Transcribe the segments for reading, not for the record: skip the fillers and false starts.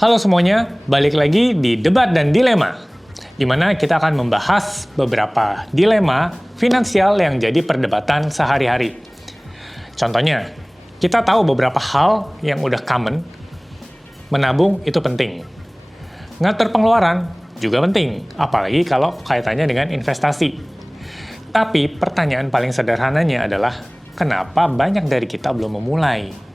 Halo semuanya, balik lagi di Debat dan Dilema, di mana kita akan membahas beberapa dilema finansial yang jadi perdebatan sehari-hari. Contohnya, kita tahu beberapa hal yang udah common, menabung itu penting. Ngatur pengeluaran juga penting, apalagi kalau kaitannya dengan investasi. Tapi pertanyaan paling sederhananya adalah, kenapa banyak dari kita belum memulai?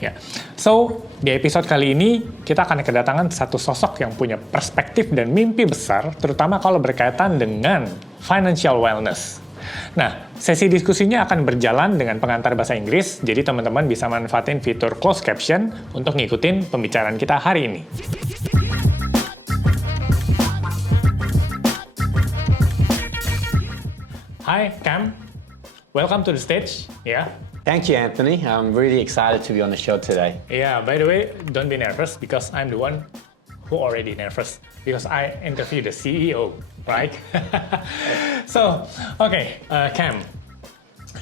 Ya. So, di episode kali ini, kita akan kedatangan satu sosok yang punya perspektif dan mimpi besar, terutama kalau berkaitan dengan financial wellness. Nah, sesi diskusinya akan berjalan dengan pengantar bahasa Inggris, jadi teman-teman bisa manfaatin fitur closed caption untuk ngikutin pembicaraan kita hari ini. Hi, Cam. Welcome to the stage. Yeah. Thank you, Anthony. I'm really excited to be on the show today. Yeah, by the way, don't be nervous because I'm the one who already nervous because I interviewed the CEO, right? So, okay, Cam,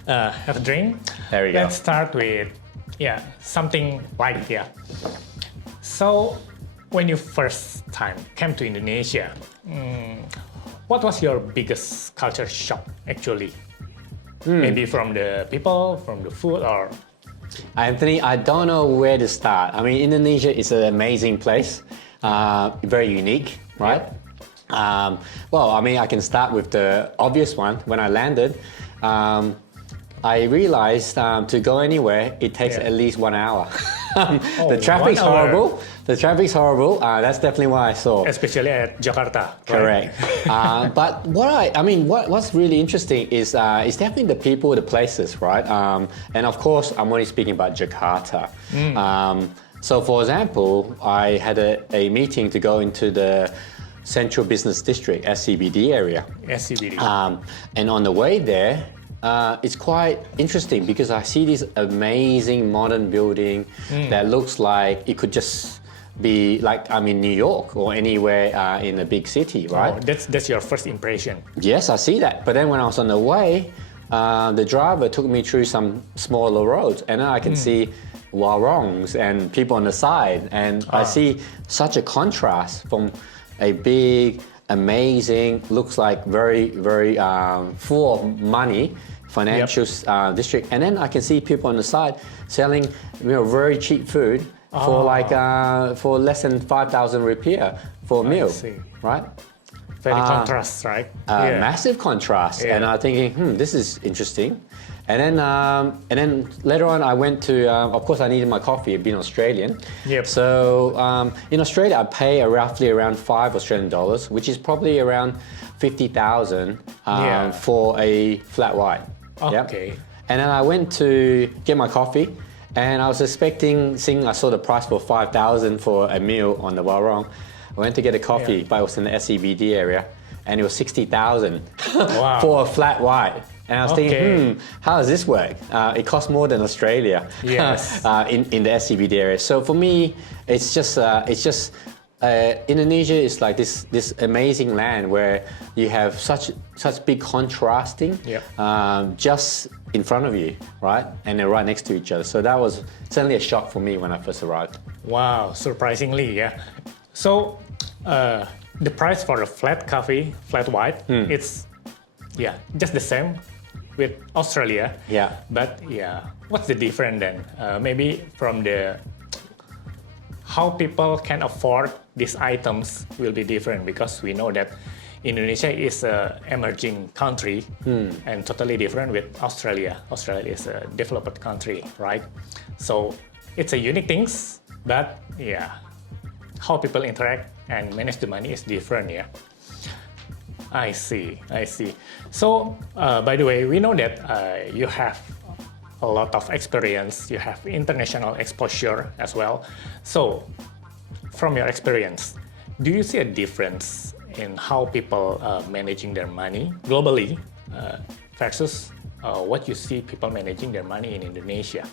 have a drink. There we go. Let's start with, something light, So, when you first time came to Indonesia, what was your biggest culture shock actually? Maybe from the people, from the food, or... Anthony, I don't know where to start. I mean, Indonesia is an amazing place, very unique, right? Yeah. I can start with the obvious one. When I landed, I realized to go anywhere, it takes at least 1 hour. The traffic's horrible. The traffic's horrible. That's definitely what I saw. Especially at Jakarta. Correct. Right? But what's really interesting is definitely the people, the places, right? And of course, I'm only speaking about Jakarta. So for example, I had a meeting to go into the Central Business District, SCBD area. SCBD. And on the way there, it's quite interesting because I see this amazing modern building that looks like it could just be like I'm in New York or anywhere in a big city, right? Oh, that's your first impression. Yes, I see that. But then when I was on the way, the driver took me through some smaller roads, and then I can see warongs and people on the side, and I see such a contrast from a big, amazing, looks like very, very full of money financial district, and then I can see people on the side selling, very cheap food for less than 5,000 rupiah for a meal, right? Very contrast, right? Massive contrast, and I'm thinking, this is interesting. And then later on, I went to. Of course, I needed my coffee. I've been Australian. Yep. So in Australia, I pay roughly around $5 which is probably around 50,000 for a flat white. Okay. Yep. And then I went to get my coffee, and I was seeing I saw the price for 5,000 for a meal on the Warong. I went to get a coffee, but it was in the SCBD area, and it was 60,000 for a flat white. And I was thinking, how does this work? It costs more than Australia in the SCBD area. So for me, it's just Indonesia is like this amazing land where you have such big contrasting just in front of you, right? And they're right next to each other. So that was certainly a shock for me when I first arrived. Wow, surprisingly, yeah. So the price for a flat coffee, flat white, it's just the same with Australia. Yeah. But what's the difference then? Maybe from the how people can afford these items will be different, because we know that Indonesia is an emerging country and totally different with Australia. Australia is a developed country, right? So it's a unique things, but how people interact and manage the money is different, I see. So, by the way, we know that you have a lot of experience, you have international exposure as well. So, from your experience, do you see a difference in how people managing their money globally versus what you see people managing their money in Indonesia?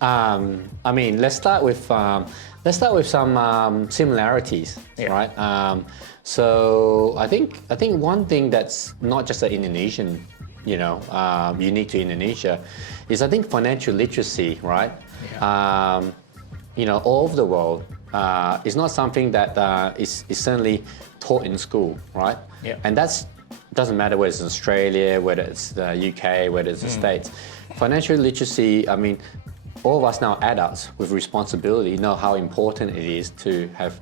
Let's start with some similarities, right? So I think one thing that's not just an Indonesian, unique to Indonesia, is I think financial literacy, right? All over the world, is not something that is certainly taught in school, right? Yeah. And doesn't matter whether it's Australia, whether it's the UK, whether it's the States. Financial literacy, I mean, all of us now adults with responsibility know how important it is to have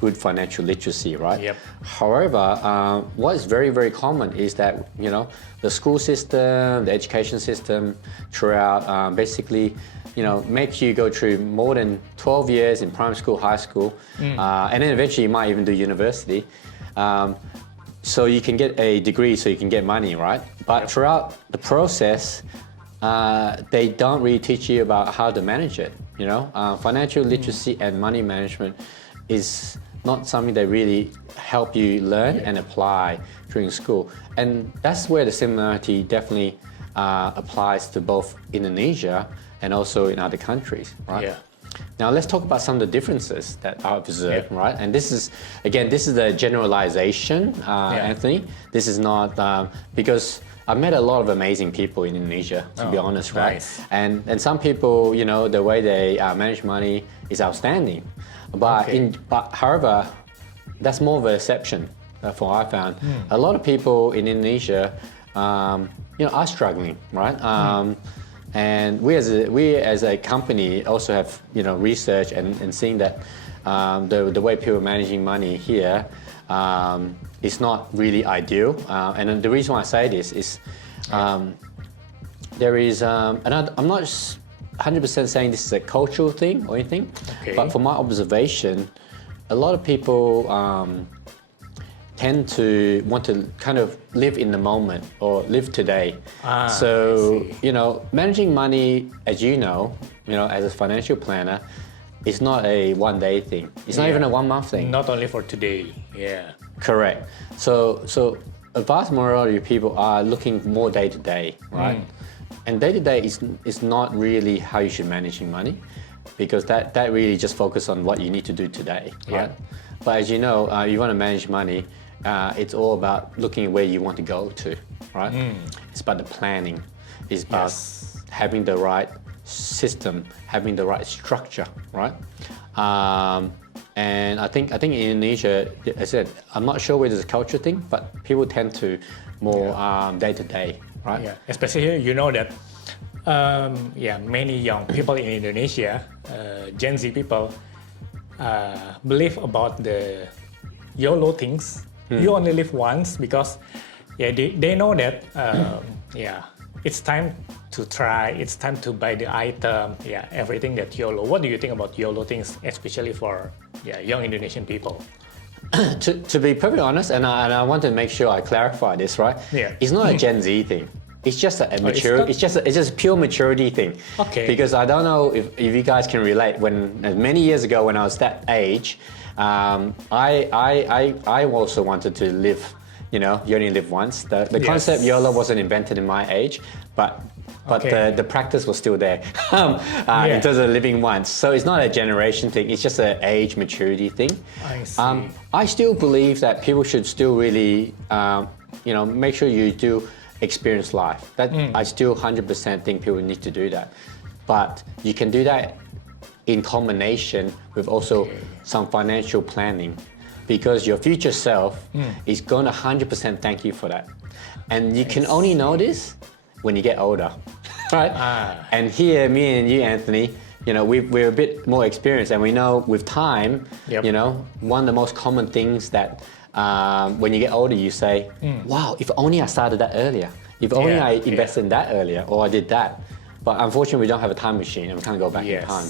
good financial literacy, right? Yep. However, what is very, very common is that, the school system, the education system throughout basically, makes you go through more than 12 years in primary school, high school, and then eventually you might even do university. So you can get a degree, so you can get money, right? But throughout the process, they don't really teach you about how to manage it. Financial literacy and money management is not something that really help you learn and apply during school. And that's where the similarity definitely applies to both Indonesia and also in other countries, right? Yeah. Now let's talk about some of the differences that I've observed, right? And this is the generalization, Anthony. This is not, because I've met a lot of amazing people in Indonesia, to be honest, right? Nice. And some people, the way they manage money is outstanding. But however, that's more of an exception. That's what I found. A lot of people in Indonesia, are struggling, right? And we as a company also have research and seeing that the way people are managing money here is not really ideal. And the reason why I say this is there is, and I'm not 100% saying this is a cultural thing or anything, but from my observation, a lot of people tend to want to kind of live in the moment or live today. So, managing money, as as a financial planner, is not a one-day thing. It's not even a one-month thing. Not only for today, yeah. Correct. So a vast majority of people are looking more day to day, right? And day to day is not really how you should manage your money, because that really just focus on what you need to do today, right? But as you know, you want to manage money, it's all about looking at where you want to go to, right? It's about the planning. It's about having the right system, having the right structure, right? And I think in Indonesia, as I said, I'm not sure whether it's a culture thing, but people tend to more day to day, right? Yeah, especially here, that many young people in Indonesia, Gen Z people, believe about the YOLO things. You only live once, because they know that it's time to try, it's time to buy the item, everything that YOLO. What do you think about YOLO things, especially for young Indonesian people? To be perfectly honest, and I want to make sure I clarify this, right? Yeah. It's not a Gen Z thing. It's just a mature. It's just pure maturity thing. Okay. Because I don't know if you guys can relate. When many years ago, when I was that age, I also wanted to live. You only live once. The concept YOLO wasn't invented in my age, but the practice was still there in terms of living once. So it's not a generation thing. It's just an age maturity thing. I see. I still believe that people should still really, make sure you do experience life. That I still 100% think people need to do that. But you can do that in combination with also some financial planning, because your future self is going to 100% thank you for that. And you can only know this when you get older, right? And here, me and you, Anthony, we're a bit more experienced, and we know with time, one of the most common things that when you get older, you say, wow, if only I started that earlier. If only I invested in that earlier, or I did that. But unfortunately, we don't have a time machine, and we can't go back in time.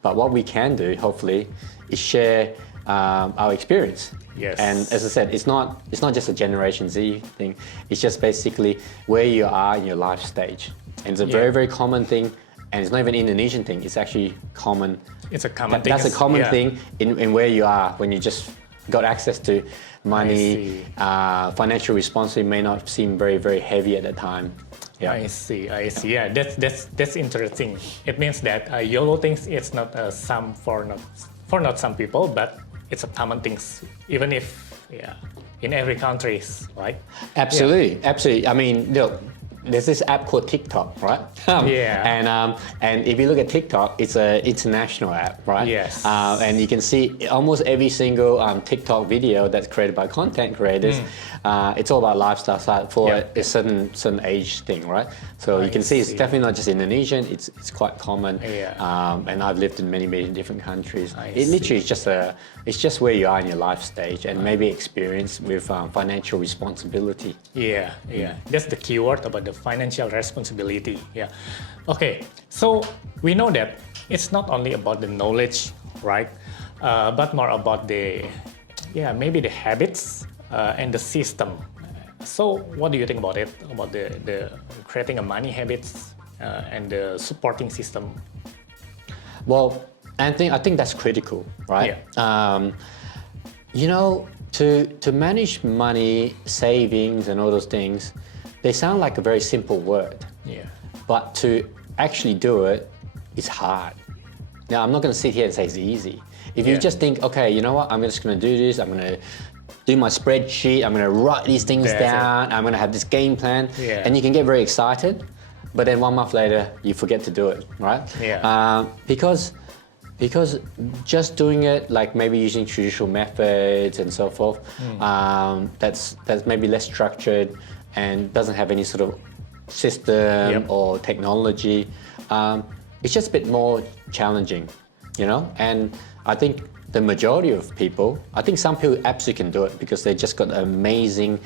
But what we can do, hopefully, is share our experience. Yes. And as I said, it's not just a Generation Z thing. It's just basically where you are in your life stage. And it's a very, very common thing. And it's not even an Indonesian thing. It's actually common. It's a common thing. That's a common thing in where you are when you just got access to money. Financial responsibility may not seem very, very heavy at the time. Yeah. I see. Yeah, that's interesting. It means that YOLO things, it's not for not some people, but it's a common things, even if in every country, right? Absolutely. I mean, look, there's this app called TikTok, right? And if you look at TikTok, it's an international app, right? Yes. And you can see almost every single TikTok video that's created by content creators. It's all about lifestyle for a certain age thing, right? So you can see it's definitely not just Indonesian. It's quite common. And I've lived in many different countries. It literally it's just where you are in your life stage and maybe experience with financial responsibility. Yeah. That's the keyword about the financial responsibility. Yeah. Okay. So we know that it's not only about the knowledge, right? But more about maybe the habits and the system. So what do you think about it? About the creating a money habits and the supporting system? Well, Anthony, I think that's critical, right? To manage money, savings, and all those things, they sound like a very simple word. But to actually do it is hard. Now, I'm not going to sit here and say it's easy. If you just think, okay, you know what, I'm just going to do this, I'm going to do my spreadsheet, I'm going to write these things down, I'm going to have this game plan, and you can get very excited, but then 1 month later, you forget to do it, right? Because just doing it, like maybe using traditional methods and so forth, that's maybe less structured and doesn't have any sort of system or technology. It's just a bit more challenging, And I think the majority of people, I think some people absolutely can do it because they just got an amazing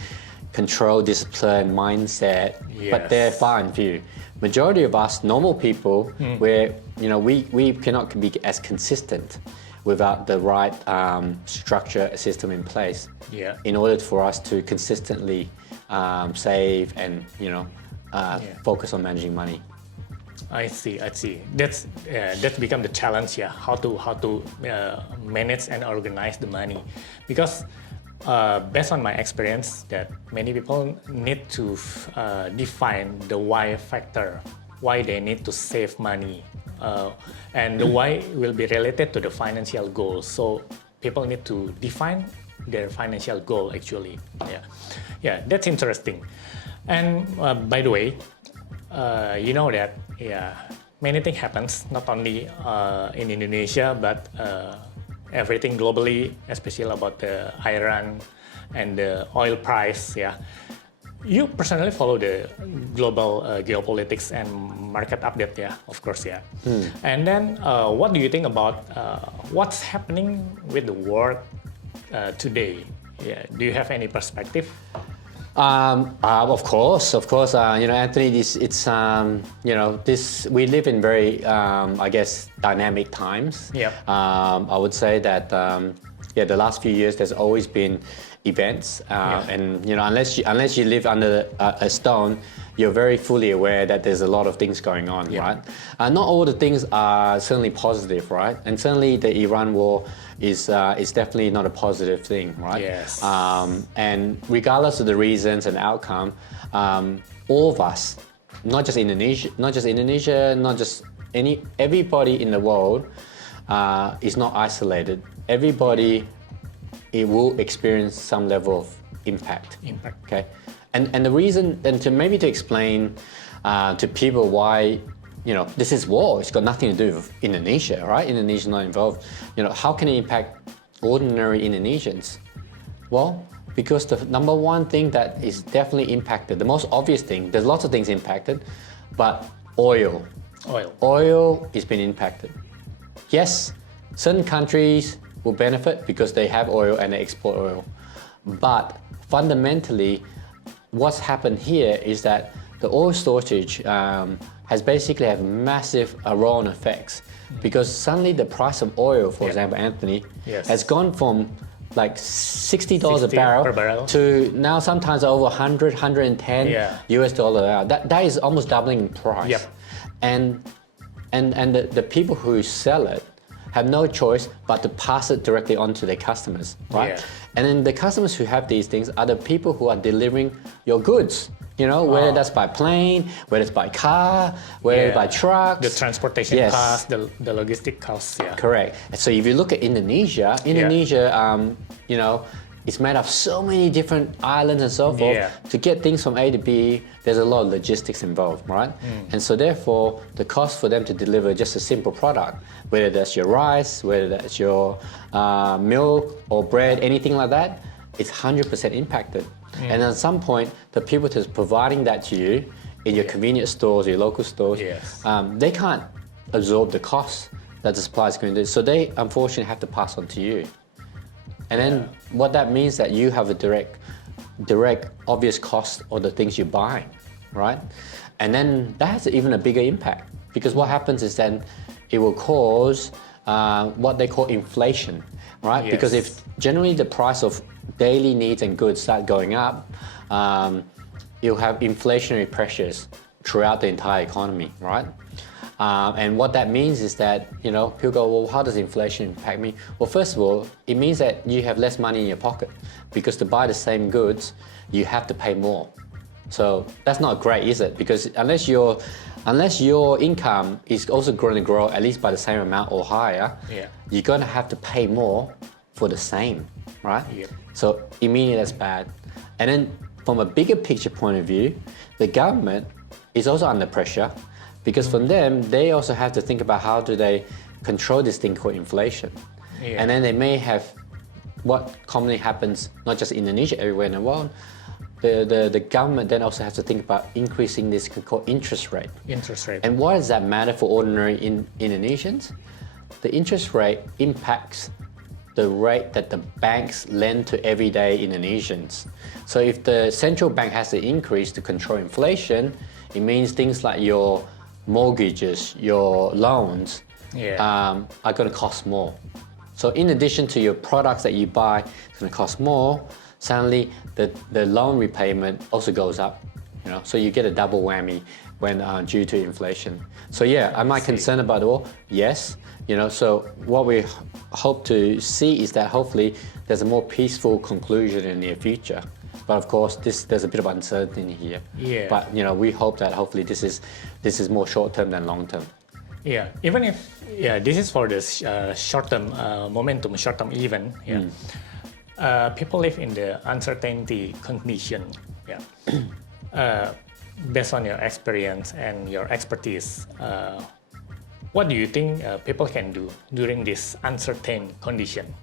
control, discipline, mindset, but they're fine for you. Majority of us, normal people, where we cannot be as consistent without the right structure system in place in order for us to consistently save and focus on managing money. I see. That's become the challenge. How to manage and organize the money, because based on my experience, that many people need to define the why factor, why they need to save money, and the why will be related to the financial goals. So people need to define their financial goal actually. That's interesting. And by the way, you know that many things happens not only in Indonesia but everything globally, especially about the Iran and the oil price. You personally follow the global geopolitics and market update, of course, And then what do you think about what's happening with the world today? Do you have any perspective? Of course. Anthony, we live in very, dynamic times. I would say that, the last few years there's always been events, and unless you live under a stone, you're very fully aware that there's a lot of things going on, right? Not all the things are certainly positive, right? And certainly the Iran war is definitely not a positive thing, right? And regardless of the reasons and outcome, all of us, not just Indonesia, everybody in the world is not isolated. Everybody will experience some level of impact. Okay, and the reason, and to explain to people why, this is war. It's got nothing to do with Indonesia, right? Indonesia's not involved. How can it impact ordinary Indonesians? Well, because the number one thing that is definitely impacted, the most obvious thing, there's lots of things impacted, but oil has been impacted. Yes, certain countries will benefit because they have oil and they export oil. But fundamentally, what's happened here is that the oil shortage has basically have massive roll-on effects, because suddenly the price of oil, for example, Anthony, has gone from like $60 a barrel to now sometimes over 100, 110 US dollar. That is almost doubling in price. And the people who sell it have no choice but to pass it directly on to their customers, right? And then the customers who have these things are the people who are delivering your goods. Whether that's by plane, whether it's by car, whether it's by trucks. The transportation costs, the logistic costs, Correct. So if you look at Indonesia, it's made of so many different islands and so forth. Yeah. To get things from A to B, there's a lot of logistics involved, right? And so therefore, the cost for them to deliver just a simple product, whether that's your rice, whether that's your milk or bread, anything like that, it's 100% impacted. And at some point, the people that's providing that to you in your convenience stores, your local stores, Yes. they can't absorb the costs that the supplier is going to do. So they unfortunately have to pass on to you. And then what that means that you have a direct obvious cost of the things you're buying, right? And then that has even a bigger impact, because what happens is then it will cause what they call inflation, right? Yes. Because if generally the price of daily needs and goods start going up, you'll have inflationary pressures throughout the entire economy, right? And what that means is that, people go, well, how does inflation impact me? Well, first of all, it means that you have less money in your pocket, because to buy the same goods, you have to pay more. So that's not great, is it? Because unless your income is also going to grow at least by the same amount or higher, you're going to have to pay more for the same, right? Yep. So immediately that's bad. And then from a bigger picture point of view, the government is also under pressure, because from them, they also have to think about how do they control this thing called inflation. And then they may have what commonly happens, not just in Indonesia, everywhere in the world, the government then also has to think about increasing this called interest rate. Interest rate. And why does that matter for ordinary Indonesians? The interest rate impacts the rate that the banks lend to everyday Indonesians. So if the central bank has to increase to control inflation, it means things like your mortgages, your loans are going to cost more. So in addition to your products that you buy, it's going to cost more. Suddenly, the loan repayment also goes up. So you get a double whammy when due to inflation. So am I concerned about it all? Yes. So what we hope to see is that hopefully there's a more peaceful conclusion in the near future. But of course, there's a bit of uncertainty here. Yeah. But we hope that hopefully this is more short term than long term. Yeah. Even if this is for the short term momentum, short term event. People live in the uncertainty condition. Based on your experience and your expertise, what do you think people can do during this uncertain condition,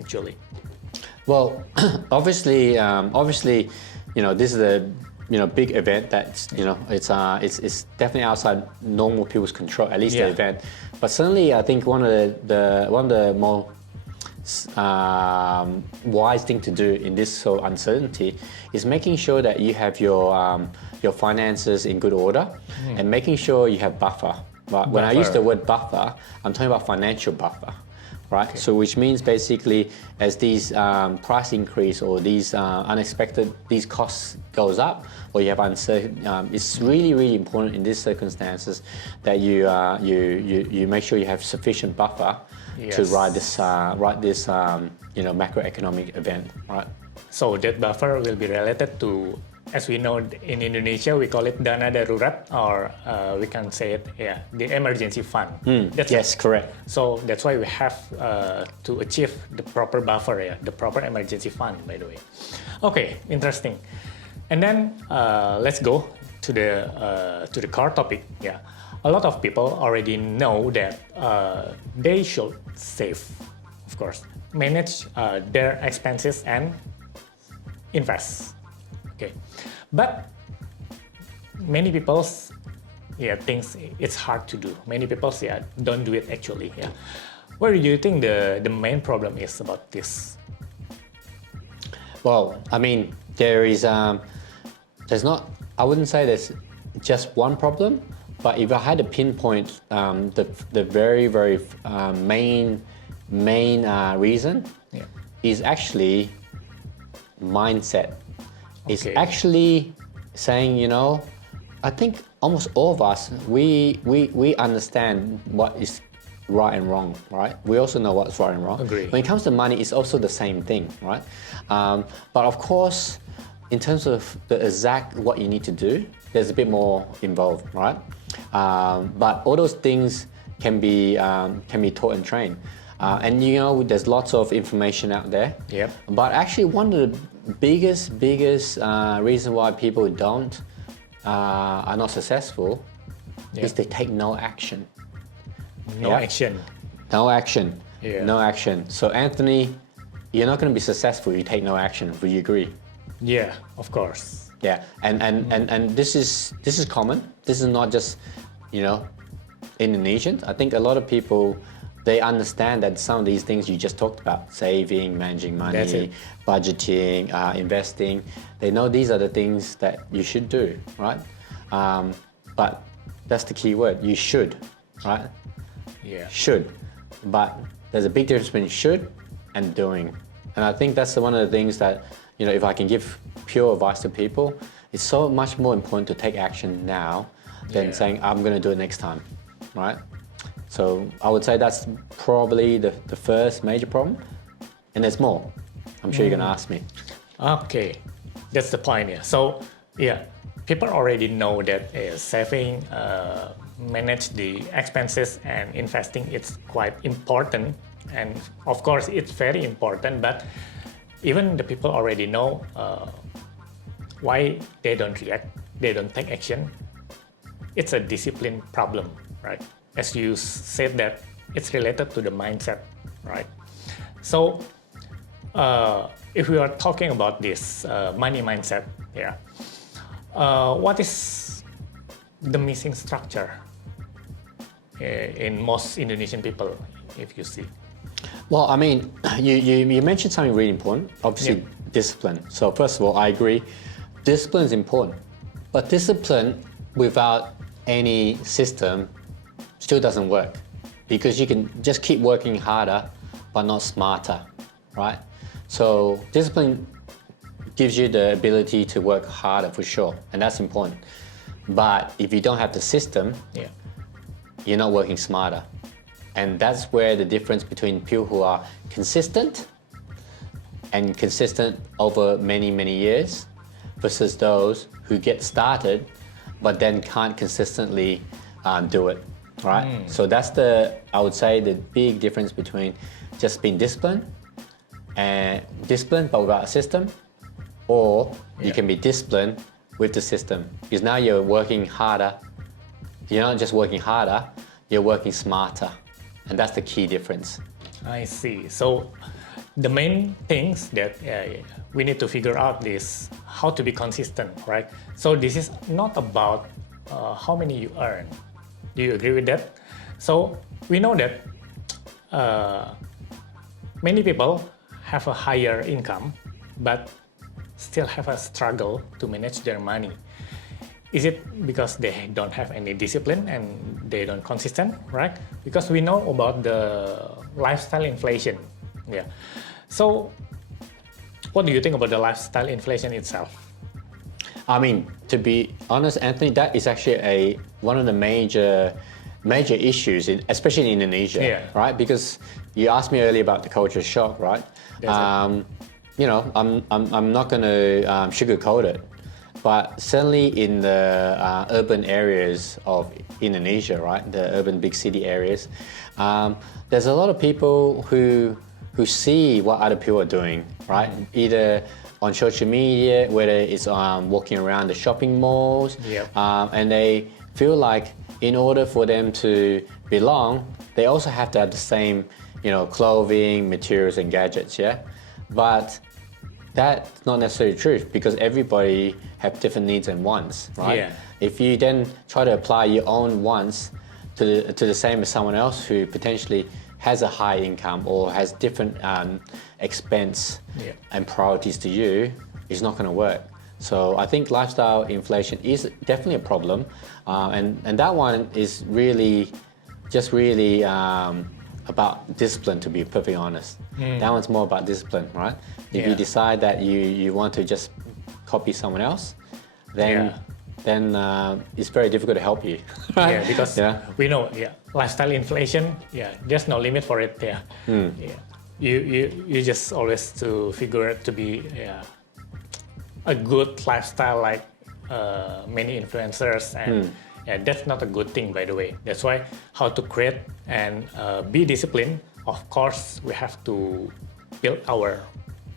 actually? Well, obviously, this is a big event that's it's definitely outside normal people's control, at least the event. But certainly, I think one of the more wise thing to do in this sort of uncertainty is making sure that you have your finances in good order and making sure you have buffer. But when I use the word buffer, I'm talking about financial buffer. Right? Okay. So which means basically as these price increase or these unexpected, these costs goes up or you have uncertain, it's really, really important in these circumstances that you make sure you have sufficient buffer to ride this macroeconomic event, right? So that buffer will be related to, as we know in Indonesia, we call it dana darurat, or we can say it, the emergency fund. Yes, correct. So that's why we have to achieve the proper buffer, the proper emergency fund, by the way. Okay, interesting. And then let's go to the core topic. A lot of people already know that they should save, of course, manage their expenses and invest. Okay, but many people thinks it's hard to do. Many people don't do it actually. What do you think the main problem is about this? Well, I mean, there's not. I wouldn't say there's just one problem, but if I had to pinpoint the very very main reason is actually mindset. It's actually saying, I think almost all of us, we understand what is right and wrong, right? We also know what's right and wrong. Agree. When it comes to money, it's also the same thing, right? But of course, in terms of the exact what you need to do, there's a bit more involved, right? But all those things can be taught and trained. And there's lots of information out there. Yep. But actually, one of the biggest reason why people are not successful is they take no action. No action. No action. Yeah. No action. So Anthony, you're not going to be successful if you take no action. Would you agree? Yeah, of course. Yeah, and this is common. This is not just Indonesians. I think a lot of people, they understand that some of these things you just talked about, saving, managing money, budgeting, investing, they know these are the things that you should do, right? But that's the key word, you should, right? Yeah. Should. But there's a big difference between should and doing. And I think that's one of the things that, if I can give pure advice to people, it's so much more important to take action now than saying, I'm going to do it next time, right? So I would say that's probably the first major problem. And there's more. I'm sure you're going to ask me. Okay, that's the point here. So people already know that saving, manage the expenses and investing, it's quite important. And of course, it's very important, but even the people already know why they don't react, they don't take action. It's a discipline problem, right? As you said that it's related to the mindset, right? So if we are talking about this money mindset, what is the missing structure in most Indonesian people, if you see? Well, I mean, you mentioned something really important, obviously discipline. So first of all, I agree, discipline is important, but discipline without any system still doesn't work, because you can just keep working harder but not smarter, right? So discipline gives you the ability to work harder for sure, and that's important. But if you don't have the system, you're not working smarter. And that's where the difference between people who are consistent and consistent over many, many years versus those who get started but then can't consistently do it, right? So that's I would say, the big difference between just being disciplined but without a system, or you can be disciplined with the system, because now you're working harder. You're not just working harder, you're working smarter. And that's the key difference. I see. So the main things that we need to figure out is how to be consistent, right? So this is not about how many you earn. Do you agree with that? So we know that many people have a higher income, but still have a struggle to manage their money. Is it because they don't have any discipline and they don't consistent, right? Because we know about the lifestyle inflation. Yeah. So what do you think about the lifestyle inflation itself? I mean, to be honest, Anthony, that is actually one of the major issues, especially in Indonesia, right? Because you asked me earlier about the culture shock, right? I'm not going to sugarcoat it. But certainly in the urban areas of Indonesia, right, the urban big city areas, there's a lot of people who see what other people are doing, right? Either on social media, whether it's walking around the shopping malls, and they feel like in order for them to belong, they also have to have the same, clothing, materials, and gadgets, But that's not necessarily true, because everybody have different needs and wants, right? If you then try to apply your own wants to the same as someone else who potentially has a high income or has different expense and priorities to you, it's not going to work. So I think lifestyle inflation is definitely a problem, and that one is really about discipline, to be perfectly honest. That one's more about discipline, right? If you decide that you want to just copy someone else, then it's very difficult to help you. Right? Yeah, because we know, lifestyle inflation, there's no limit for it. You just always to figure it to be a good lifestyle, like many influencers, and that's not a good thing, by the way. That's why how to create and be disciplined of course, we have to build our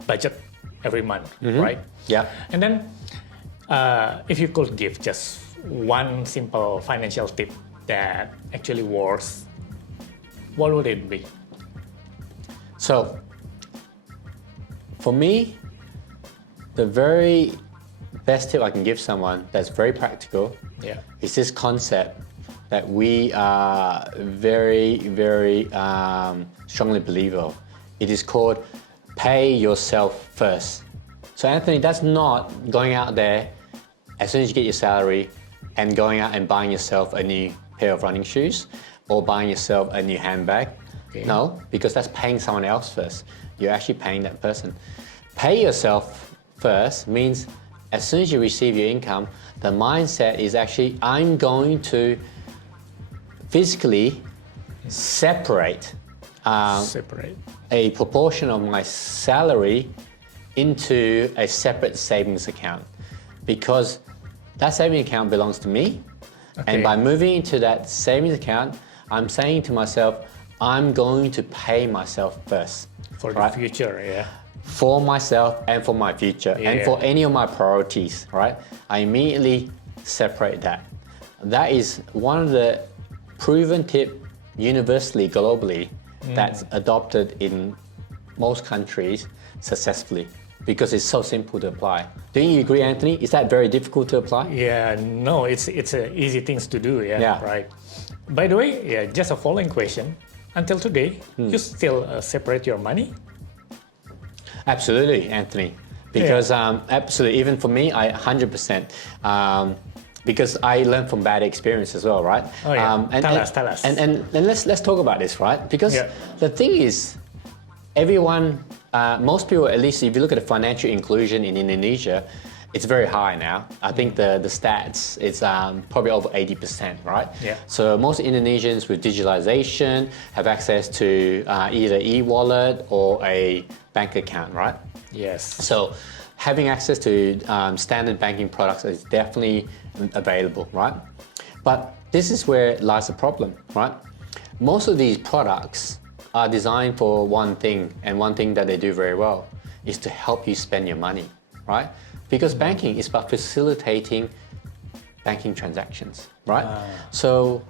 budget every month, right? Yeah. And then, if you could give just one simple financial tip that actually works, what would it be? So, for me, the very best tip I can give someone that's very practical is this concept that we are very, very strongly believe of. It is called pay yourself first. So Anthony, that's not going out there as soon as you get your salary and going out and buying yourself a new pair of running shoes or buying yourself a new handbag. Okay. No, because that's paying someone else first. You're actually paying that person. Pay yourself first means as soon as you receive your income, the mindset is actually, I'm going to physically separate a proportion of my salary into a separate savings account, because that savings account belongs to me. Okay. And by moving into that savings account, I'm saying to myself, I'm going to pay myself first. For the future, yeah. For myself and for my future and for any of my priorities, right? I immediately separate that. That is one of the proven tip universally, globally, that's adopted in most countries successfully, because it's so simple to apply. Don't you agree, Anthony? Is that very difficult to apply? Yeah, no, it's easy things to do, right. By the way, just a following question. Until today, you still separate your money? Absolutely, Anthony. Because absolutely, even for me, I 100%. Because I learned from bad experience as well, right? Oh yeah. Tell us. And let's talk about this, right? Because the thing is, everyone, most people, at least if you look at the financial inclusion in Indonesia, it's very high now. I think the stats, it's probably over 80%, right? Yeah. So most Indonesians with digitalization have access to either e-wallet or a bank account, right? Yes. So having access to standard banking products is definitely available, right? But this is where lies the problem, right? Most of these products are designed for one thing, and one thing that they do very well is to help you spend your money, right? Because banking is about facilitating banking transactions, right? So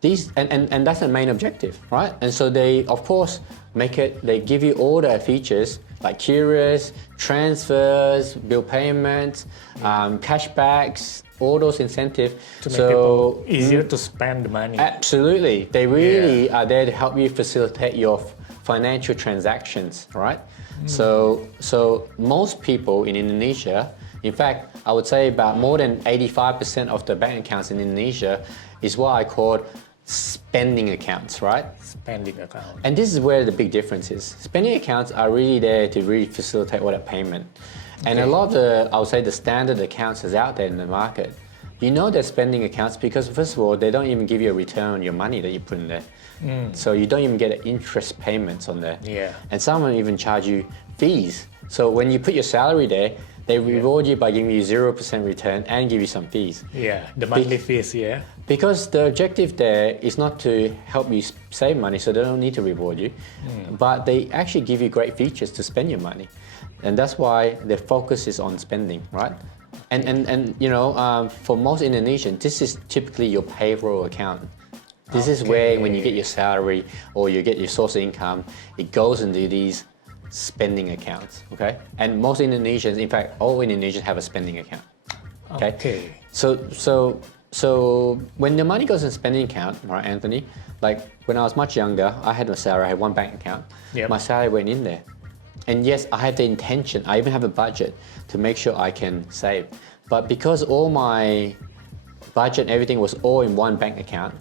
these and that's the main objective, right? And so they, of course, they give you all the features like curious, transfers, bill payments, cashbacks, all those incentives. To make people easier to spend money. Absolutely. They really are there to help you facilitate your financial transactions, right? So most people in Indonesia, in fact, I would say about more than 85% of the bank accounts in Indonesia is what I call spending accounts, right? Spending account. And this is where the big difference is. Spending accounts are really there to really facilitate all that payment. And a lot of the, I would say, the standard accounts is out there in the market. You know they're spending accounts because, first of all, they don't even give you a return on your money that you put in there. So you don't even get interest payments on there. Yeah. And some will even charge you fees. So when you put your salary there, they reward you by giving you 0% return and give you some fees. Yeah, the monthly fees, Because the objective there is not to help you save money, so they don't need to reward you, but they actually give you great features to spend your money. And that's why their focus is on spending, right? And you know, for most Indonesians, this is typically your payroll account. This is where, when you get your salary or you get your source of income, it goes into these spending accounts, okay? And most Indonesians, in fact, all Indonesians have a spending account, okay? So when the money goes in spending account, right, Anthony, like when I was much younger, I had a salary, I had one bank account, my salary went in there. And yes, I had the intention, I even have a budget to make sure I can save. But because all my budget, everything was all in one bank account,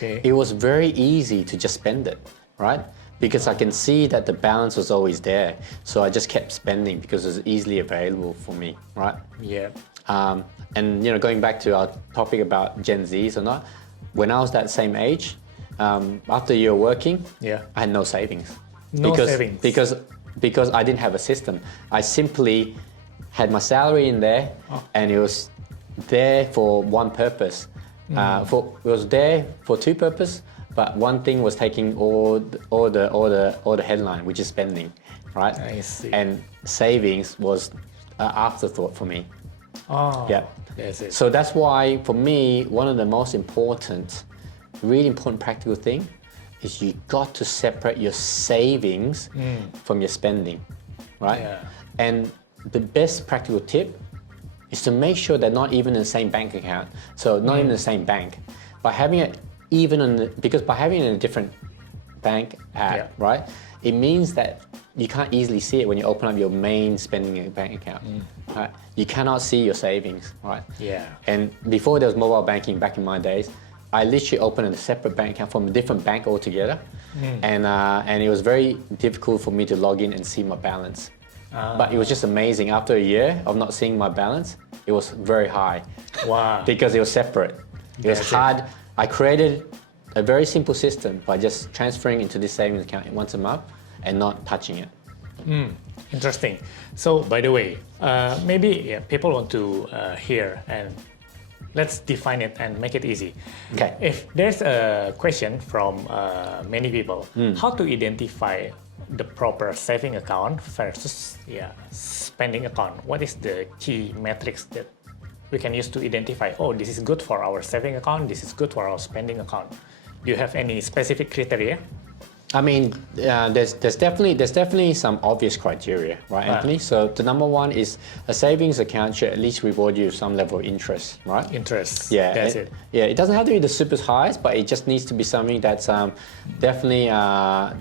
it was very easy to just spend it, right? Because I can see that the balance was always there. So I just kept spending because it was easily available for me, right? Yeah. And you know, going back to our topic about Gen Zs or not, when I was that same age, after you're working, I had no savings. Savings. Because I didn't have a system. I simply had my salary in there, and it was there for one purpose. It was there for two purposes. but one thing was taking all the headline, which is spending, right? I see. And savings was an afterthought for me. Oh, Yeah. that's it. So that's why, for me, one of the most important, really important practical thing is you got to separate your savings from your spending, right? Yeah. And the best practical tip is to make sure they're not even in the same bank account. So not even the same bank. By having it because by having it in a different bank app, Yeah. right? It means that you can't easily see it when you open up your main spending bank account. Right? You cannot see your savings, right? Yeah. And before there was mobile banking back in my days, I literally opened a separate bank account from a different bank altogether, and it was very difficult for me to log in and see my balance. But it was just amazing. After a year of not seeing my balance, it was very high. Wow. Because it was separate. It was That's hard. I created a very simple system by just transferring into this savings account once a month and not touching it. Interesting. So, by the way, maybe people want to hear, and let's define it and make it easy. Okay. If there's a question from many people, how to identify the proper saving account versus spending account? What is the key metrics that we can use to identify, oh, this is good for our saving account, this is good for our spending account? Do you have any specific criteria? I mean, there's definitely some obvious criteria, right, Anthony? So the number one is a savings account should at least reward you with some level of interest, right? Interest. Yeah, That's it. Yeah, it doesn't have to be the super highest, but it just needs to be something that's definitely a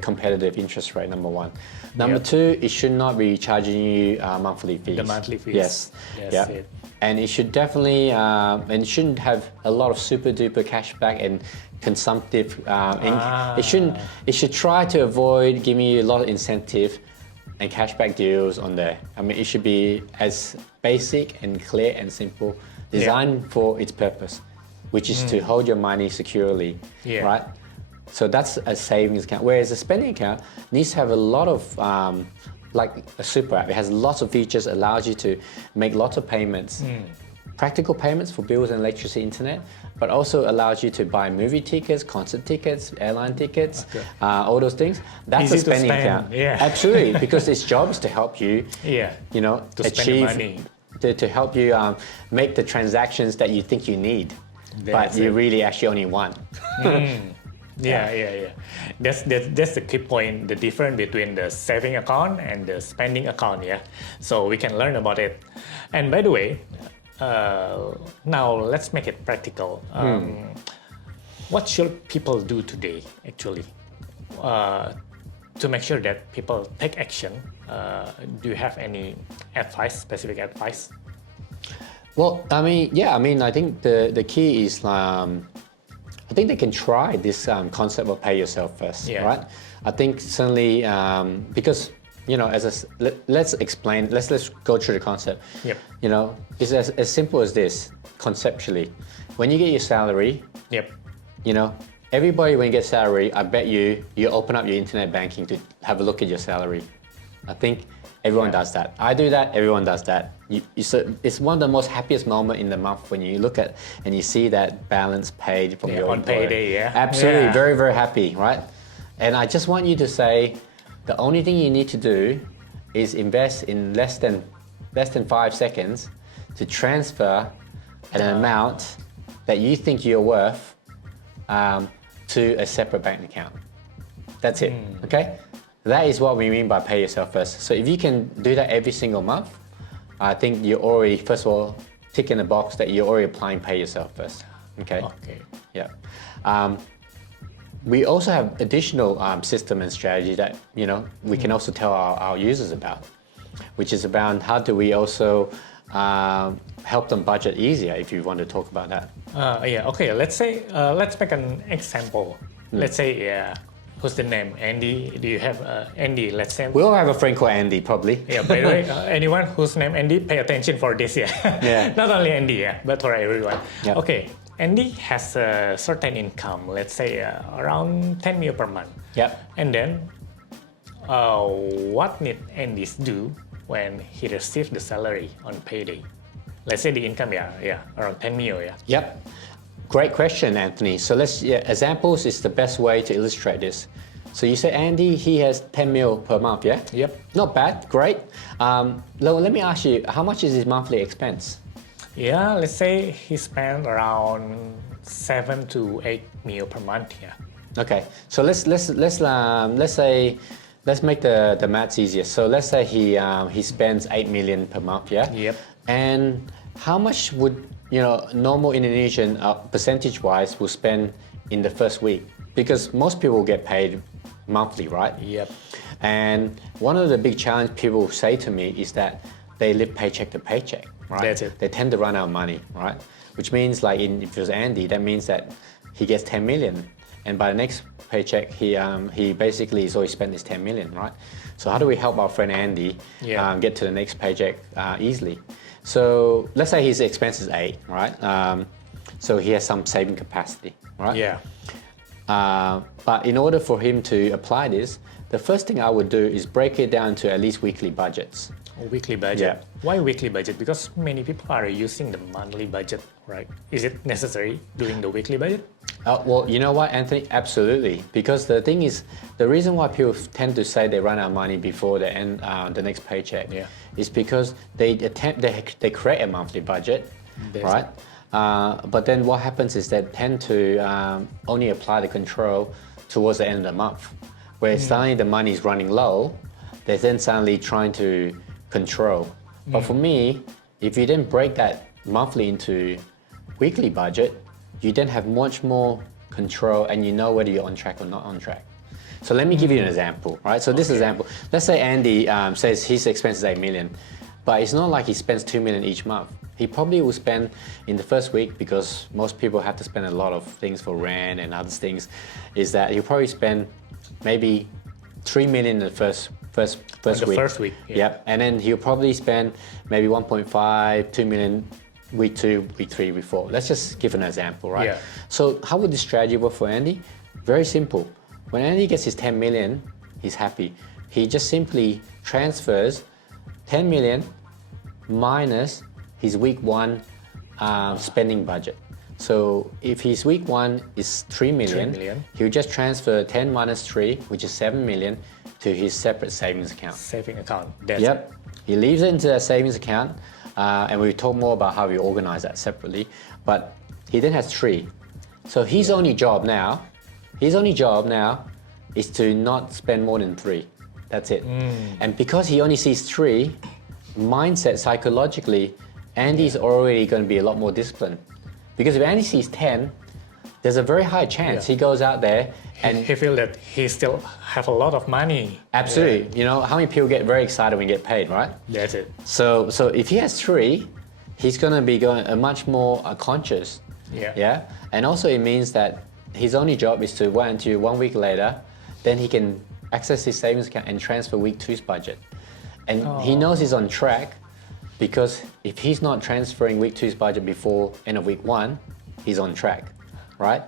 competitive interest rate. Number one. Number two, it should not be charging you monthly fees. The monthly fees. Yes. That's it. And it should definitely, and it shouldn't have a lot of super duper cashback and consumptive. It should try to avoid giving you a lot of incentive and cashback deals on there. I mean, it should be as basic and clear and simple, designed for its purpose, which is to hold your money securely, right? So that's a savings account. Whereas a spending account needs to have a lot of, like a super app. It has lots of features, allows you to make lots of payments, practical payments for bills and electricity, internet, but also allows you to buy movie tickets, concert tickets, airline tickets, all those things. That's Easy a spending to spend, account. yeah. Absolutely, because its job is to help you, to achieve, spend the money. To help you make the transactions that you think you need, but you really actually only want. Yeah. That's the key point, the difference between the saving account and the spending account, So we can learn about it. And by the way, now let's make it practical. What should people do today, actually, to make sure that people take action? Do you have any advice, specific advice? Well, I mean, I think the key is, I think they can try this concept of pay yourself first, right? I think certainly because let's go through the concept. Yep. It's as simple as this conceptually. When you get your salary, everybody when you get salary, I bet you open up your internet banking to have a look at your salary. I think everyone does that. I do that. Everyone does that. It's one of the most happiest moments in the month when you look at and you see that balance paid from your on employer. payday. Absolutely, very, very happy, right? And I just want you to say, the only thing you need to do is invest in less than 5 seconds to transfer an amount that you think you're worth to a separate bank account. That's it. Okay. That is what we mean by pay yourself first. So if you can do that every single month, I think you're already, first of all, ticking the box that you're already applying pay yourself first. Okay. Yeah. We also have additional system and strategy that we can also tell our users about, which is about how do we also help them budget easier. If you want to talk about that. Okay. Let's say let's make an example. Let's say who's the name? Andy. Do you have Andy? Let's say. We all have a friend called Andy, probably. Yeah. By the way, anyone whose name Andy, pay attention for this. Not only Andy, but for everyone. Yep. Okay. Andy has a certain income. Let's say around 10 mil per month. Yep. And then, what need Andy do when he receives the salary on payday? Let's say the income, around 10 mil. Yep. Great question, Anthony. So examples is the best way to illustrate this. So you say Andy, he has 10 mil per month, yeah? Yep. Not bad, great. Let me ask you, how much is his monthly expense? Yeah, let's say he spent around 7 to 8 mil per month. Yeah. Okay, so let's say let's make the maths easier. So let's say he spends 8 million per month, yeah. Yep. And how much would normal Indonesian percentage-wise will spend in the first week? Because most people get paid monthly, right? Yep. And one of the big challenge people say to me is that they live paycheck to paycheck, right? That's it. They tend to run out of money, right? Which means like if it was Andy, that means that he gets 10 million. And by the next paycheck, he basically is always spent his 10 million, right? So how do we help our friend Andy get to the next paycheck easily? So let's say his expense is 8, right? So he has some saving capacity, right? Yeah. But in order for him to apply this, the first thing I would do is break it down to at least weekly budgets. A weekly budget. Yeah. Why weekly budget? Because many people are using the monthly budget, right? Is it necessary doing the weekly budget? Well, you know what, Anthony? Absolutely. Because the thing is, the reason why people tend to say they run out of money before they end the next paycheck is because they create a monthly budget, right? But then what happens is they tend to only apply the control towards the end of the month, where suddenly the money is running low. They're then suddenly trying to control. But for me, if you then break that monthly into weekly budget, you then have much more control and you know whether you're on track or not on track. So let me give you an example, right? So this example, let's say Andy says his expense is 8 million, but it's not like he spends 2 million each month. He probably will spend in the first week, because most people have to spend a lot of things for rent and other things, is that he'll probably spend maybe 3 million in the first week. First week. Yeah. Yep. And then he'll probably spend maybe 1.5, 2 million week 2, week 3, week 4. Let's just give an example, right? Yeah. So how would this strategy work for Andy? Very simple. When Andy gets his 10 million, he's happy. He just simply transfers 10 million minus his week 1 spending budget. So if his week 1 is 3 million, he'll just transfer 10 minus 3, which is 7 million, to his separate savings account. Saving account. Yep. He leaves it into that savings account, and we'll talk more about how we organize that separately. But he then has 3. So his only job now is to not spend more than 3. That's it. And because he only sees 3, mindset psychologically, Andy's already going to be a lot more disciplined. Because if Andy sees 10, there's a very high chance he goes out there and he feels that he still have a lot of money. Absolutely. You know, how many people get very excited when they get paid, right? That's it. So if he has 3, he's going to be much more conscious. Yeah. And also it means that his only job is to wait until 1 week later, then he can access his savings account and transfer week 2's budget. And he knows he's on track, because if he's not transferring week 2's budget before end of week 1, he's on track, right?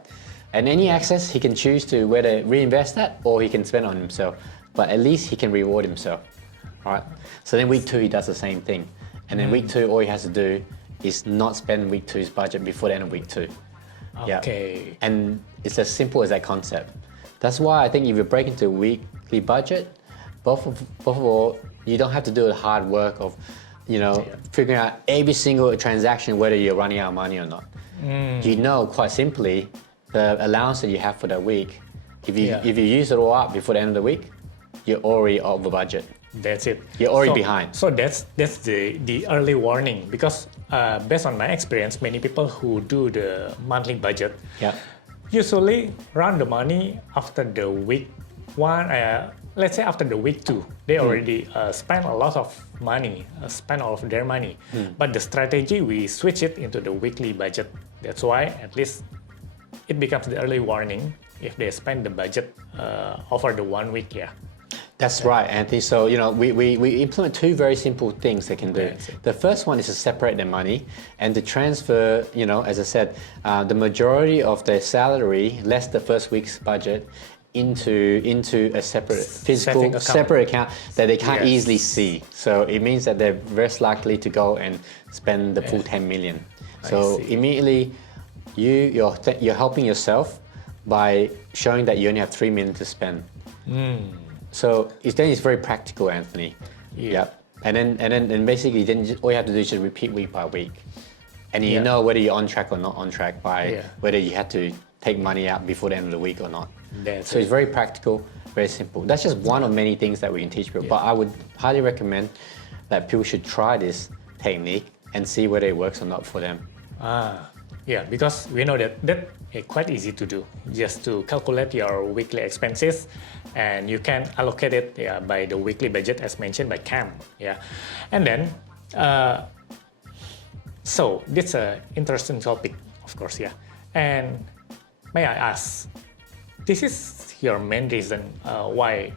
And any access, he can choose to whether reinvest that or he can spend on himself. But at least he can reward himself, right? So then week 2, he does the same thing. And then week 2, all he has to do is not spend week 2's budget before the end of week 2. Okay. Yeah. And it's as simple as that concept. That's why I think if you break into a weekly budget, both of all, you don't have to do the hard work of figuring out every single transaction whether you're running out of money or not. You know quite simply the allowance that you have for that week. If you use it all up before the end of the week, you're already over budget. That's it. You're already behind. So that's the early warning, because based on my experience, many people who do the monthly budget usually run the money after the week 1. Let's say after the week 2, they already spend a lot of money, spend all of their money. But the strategy, we switch it into the weekly budget. That's why at least it becomes the early warning if they spend the budget over the 1 week. That's right, Anthony. So, we implement 2 very simple things they can do. The first one is to separate their money and to transfer, as I said, the majority of their salary, less the first week's budget, into a separate physical separate account that they can't easily see. So it means that they're less likely to go and spend the full 10 million. So immediately you're helping yourself by showing that you only have 3 minutes to spend. So it's very practical, Anthony. Yeah. And then basically all you have to do is just repeat week by week, and you know whether you're on track or not on track by whether you had to take money out before the end of the week or not. It's very practical, very simple. That's just one of many things that we can teach people. But I would highly recommend that people should try this technique and see whether it works or not for them. Yeah, because we know that it's quite easy to do. Just to calculate your weekly expenses, and you can allocate it by the weekly budget as mentioned by Cam. Yeah, and then so this an interesting topic, of course. Yeah, and may I ask, this is your main reason why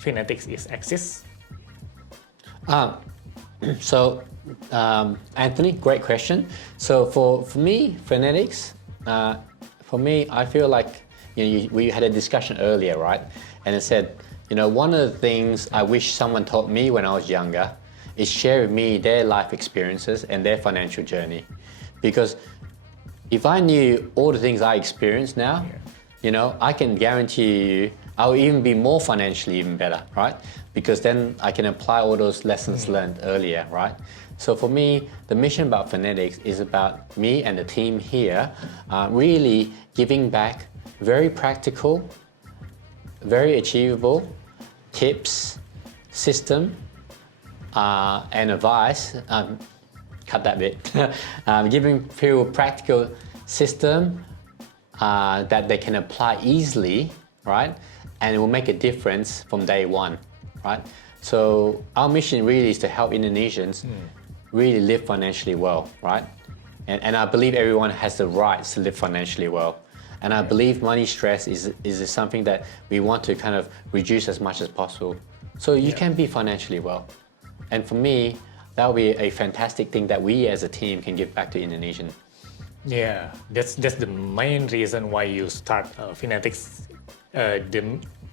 Finetics exists? So, Anthony, great question. So for me, Finetics, for me, I feel like we had a discussion earlier, right? And it said, one of the things I wish someone taught me when I was younger is share with me their life experiences and their financial journey. Because if I knew all the things I experience now, I can guarantee you I'll even be more financially even better, right? Because then I can apply all those lessons learned earlier, right? So for me, the mission about Finetics is about me and the team here really giving back very practical, very achievable tips, system, and advice. Cut that bit. Giving people practical system that they can apply easily, right? And it will make a difference from day one, right? So our mission really is to help Indonesians really live financially well, right? And I believe everyone has the rights to live financially well. And I believe money stress is something that we want to kind of reduce as much as possible. So you can be financially well. And for me, that will be a fantastic thing that we as a team can give back to Indonesian. Yeah, that's the main reason why you start Finetics.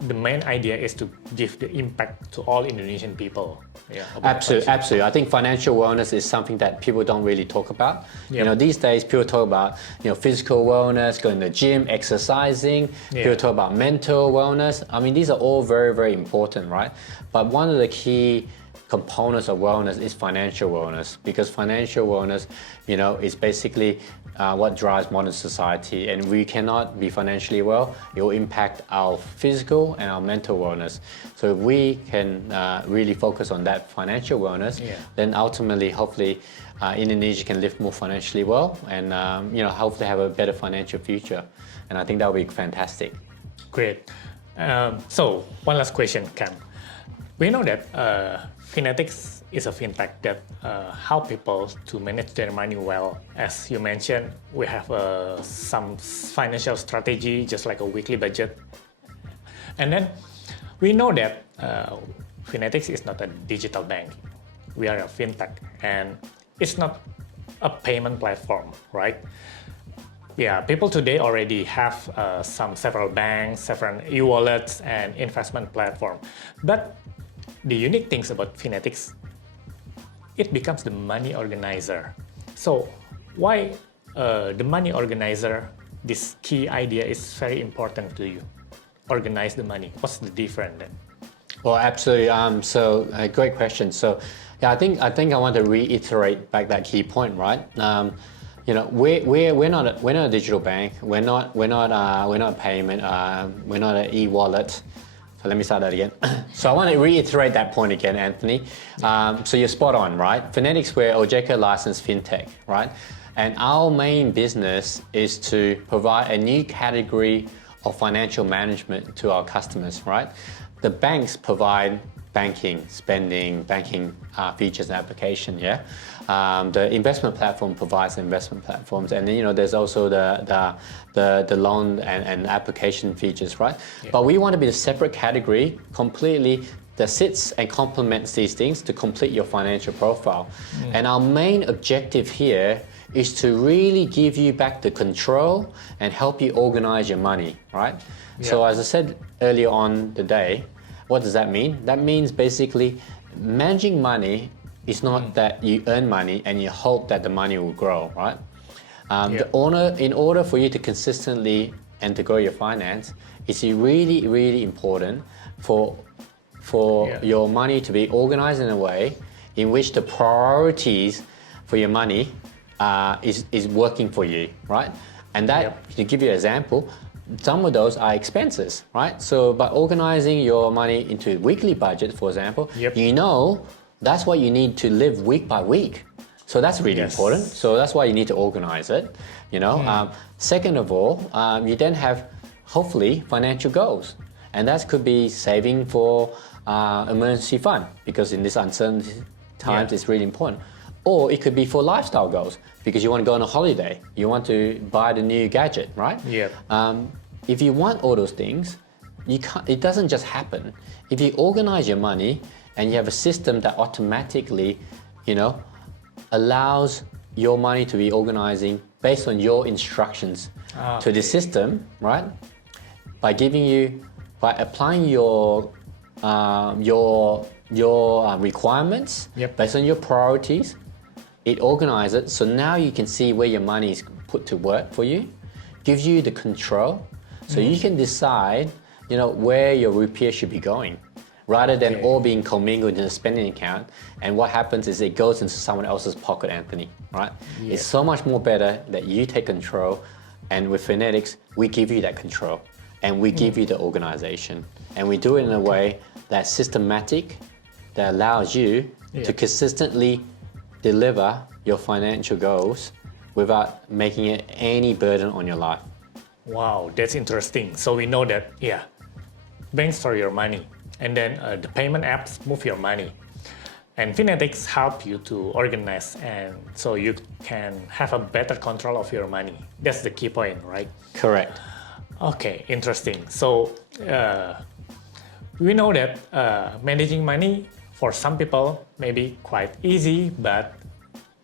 The main idea is to give the impact to all Indonesian people. Yeah, absolutely. I think financial wellness is something that people don't really talk about. These days people talk about physical wellness, going to the gym, exercising. People talk about mental wellness. I mean, these are all very, very important, right? But one of the key components of wellness is financial wellness, because financial wellness, is basically what drives modern society, and we cannot be financially well. It will impact our physical and our mental wellness. So if we can really focus on that financial wellness, then ultimately, hopefully, Indonesia can live more financially well, and hopefully have a better financial future. And I think that would be fantastic. Great. So one last question, Cam. We know that Finetics is a fintech that help people to manage their money well. As you mentioned, we have some financial strategy, just like a weekly budget. And then we know that Finetics is not a digital bank. We are a fintech, and it's not a payment platform, right? Yeah, people today already have several banks, several e-wallets, and investment platform. But the unique things about Finetics, it becomes the money organizer. So why the money organizer, this key idea is very important to you? Organize the money. What's the difference then? Well, absolutely. So a great question. So yeah, I think I want to reiterate back that key point, right? We're not a digital bank. We're not payment. We're not an e-wallet. So let me start that again. So I want to reiterate that point again, Anthony. So you're spot on, right? Finetics, we're OJK licensed fintech, right? And our main business is to provide a new category of financial management to our customers, right? The banks provide banking, spending, banking features and application, yeah? The investment platform provides investment platforms, and then there's also the loan and application features, right? Yeah. But we want to be a separate category completely that sits and complements these things to complete your financial profile. And our main objective here is to really give you back the control and help you organize your money, right? Yeah. So as I said earlier on the day, what does that mean? That means basically managing money is not that you earn money and you hope that the money will grow, right? In order for you to consistently and to grow your finance, it's really, really important for your money to be organized in a way in which the priorities for your money is working for you, right? And that, to give you an example, some of those are expenses, right? So by organizing your money into weekly budget, for example, you know that's what you need to live week by week. So that's really important. So that's why you need to organize it, you know. Second of all, you then have, hopefully, financial goals. And that could be saving for emergency fund, because in this uncertain times, it's really important. Or it could be for lifestyle goals, because you want to go on a holiday. You want to buy the new gadget, right? If you want all those things, it doesn't just happen. If you organize your money and you have a system that automatically, you know, allows your money to be organizing based on your instructions to the system, right? By applying your requirements based on your priorities, it organizes it. So now you can see where your money is put to work for you, gives you the control, so you can decide, you know, where your rupiah should be going, rather than all being commingled in a spending account. And what happens is it goes into someone else's pocket, Anthony, right? It's so much more better that you take control. And with Finetics, we give you that control and we give you the organization. And we do it in a way that's systematic, that allows you to consistently deliver your financial goals without making it any burden on your life. Wow, that's interesting. So we know that, banks store your money, and then the payment apps move your money. And Finetics help you to organize, and so you can have a better control of your money. That's the key point, right? Correct. Okay, interesting. So we know that managing money for some people may be quite easy, but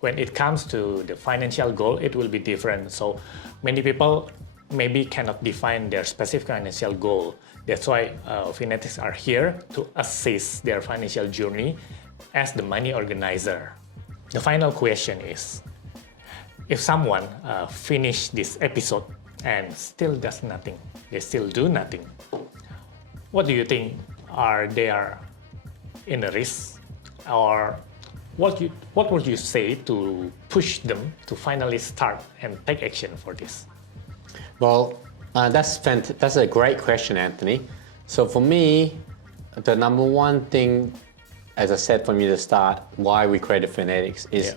when it comes to the financial goal, it will be different. So many people maybe cannot define their specific financial goal. That's why Finetics are here to assist their financial journey as the money organizer. The final question is, if someone finish this episode and still does nothing, they still do nothing, what do you think are they in a risk? Or what would you say to push them to finally start and take action for this? Well, that's a great question, Anthony. So for me, the number one thing, as I said from the start, why we created Finetics is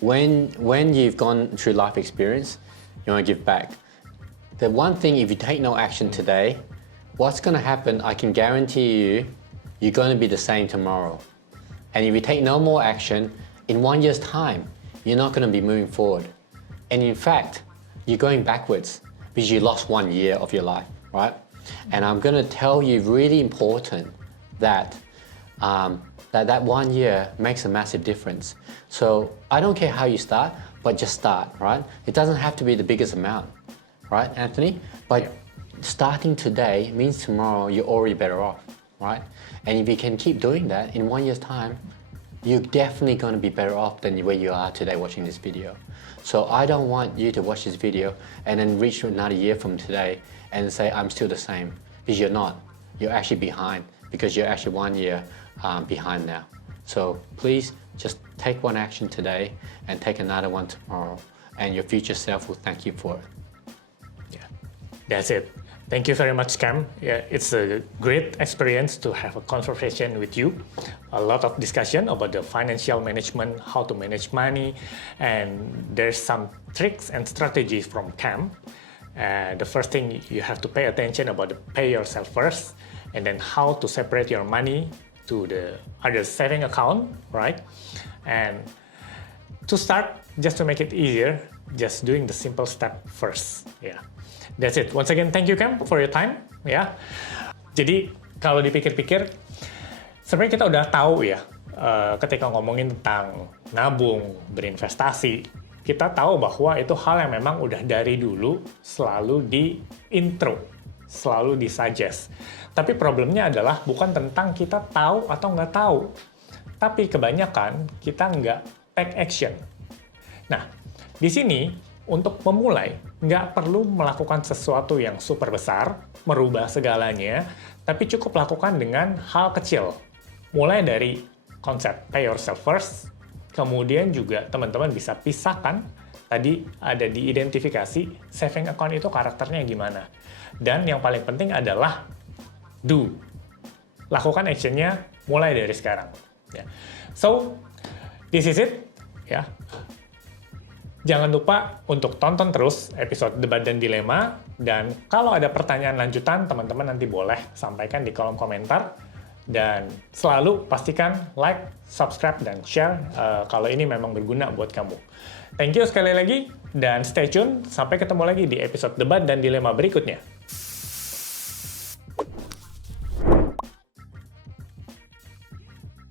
when you've gone through life experience, you want to give back. The one thing, if you take no action today, what's going to happen, I can guarantee you, you're going to be the same tomorrow. And if you take no more action, in 1 year's time, you're not going to be moving forward. And in fact, you're going backwards because you lost 1 year of your life, right? And I'm going to tell you, really important, that that 1 year makes a massive difference. So I don't care how you start, but just start, right? It doesn't have to be the biggest amount, right, Anthony? But starting today means tomorrow you're already better off, right? And if you can keep doing that, in 1 year's time, you're definitely going to be better off than where you are today watching this video. So I don't want you to watch this video and then reach another year from today and say, I'm still the same, because you're not. You're actually behind, because you're actually 1 year behind now. So please just take one action today and take another one tomorrow, and your future self will thank you for it. Yeah, that's it. Thank you very much, Cam. Yeah, it's a great experience to have a conversation with you. A lot of discussion about the financial management, how to manage money, and there's some tricks and strategies from Cam. The first thing you have to pay attention about the pay yourself first, and then how to separate your money to the other saving account, right? And to start, just to make it easier, just doing the simple step first. Yeah. That's it. Once again, thank you, Cam, for your time. Ya. Jadi kalau dipikir-pikir, sebenarnya kita udah tahu ya, ketika ngomongin tentang nabung, berinvestasi, kita tahu bahwa itu hal yang memang udah dari dulu selalu di intro, selalu disuggest. Tapi problemnya adalah bukan tentang kita tahu atau nggak tahu, tapi kebanyakan kita nggak take action. Nah, Di sini, untuk memulai, nggak perlu melakukan sesuatu yang super besar, merubah segalanya, tapi cukup lakukan dengan hal kecil. Mulai dari konsep pay yourself first, kemudian juga teman-teman bisa pisahkan, tadi ada diidentifikasi, saving account itu karakternya gimana. Dan yang paling penting adalah do. Lakukan actionnya mulai dari sekarang. Ya. So, this is it. Ya. Jangan lupa untuk tonton terus episode Debat dan Dilema, dan kalau ada pertanyaan lanjutan, teman-teman nanti boleh sampaikan di kolom komentar, dan selalu pastikan like, subscribe, dan share kalau ini memang berguna buat kamu. Thank you sekali lagi, dan stay tune, sampai ketemu lagi di episode Debat dan Dilema berikutnya.